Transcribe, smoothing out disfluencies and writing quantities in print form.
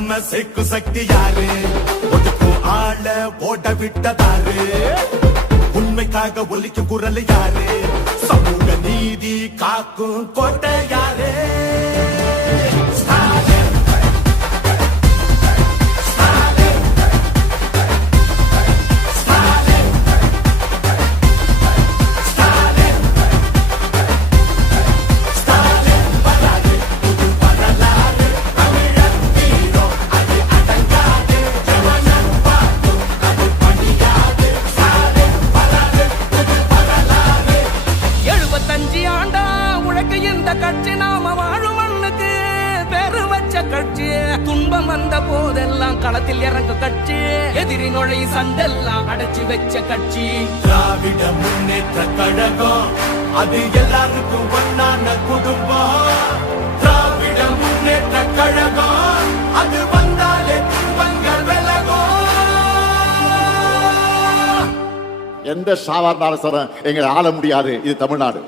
நம்ம சேர்க்கும் சக்தி யாரு? ஒதுக்கும் ஆள ஓட விட்டதாரு? உண்மைக்காக ஒலிக்கும் குரல் யாரு? சமூக நீதி காக்கும் கோட்டை யாரு? கட்சி நாம வாழும் மண்ணுக்கு பெரு வச்ச கட்சி. துன்பம் வந்த போதெல்லாம் களத்தில் இறங்க கட்சி. எதிரி நுழை சண்டெல்லாம் அடைச்சு வச்ச கட்சி. திராவிட முன்னேற்ற கழகம் அது எல்லாருக்கும் ஒன்னான குடும்பம். திராவிட முன்னேற்ற கழகம் அது வந்தாலே துன்பங்கள் விலகும். எந்த சாதாரண அரசரும் எங்களை ஆள முடியாது. இது தமிழ்நாடு.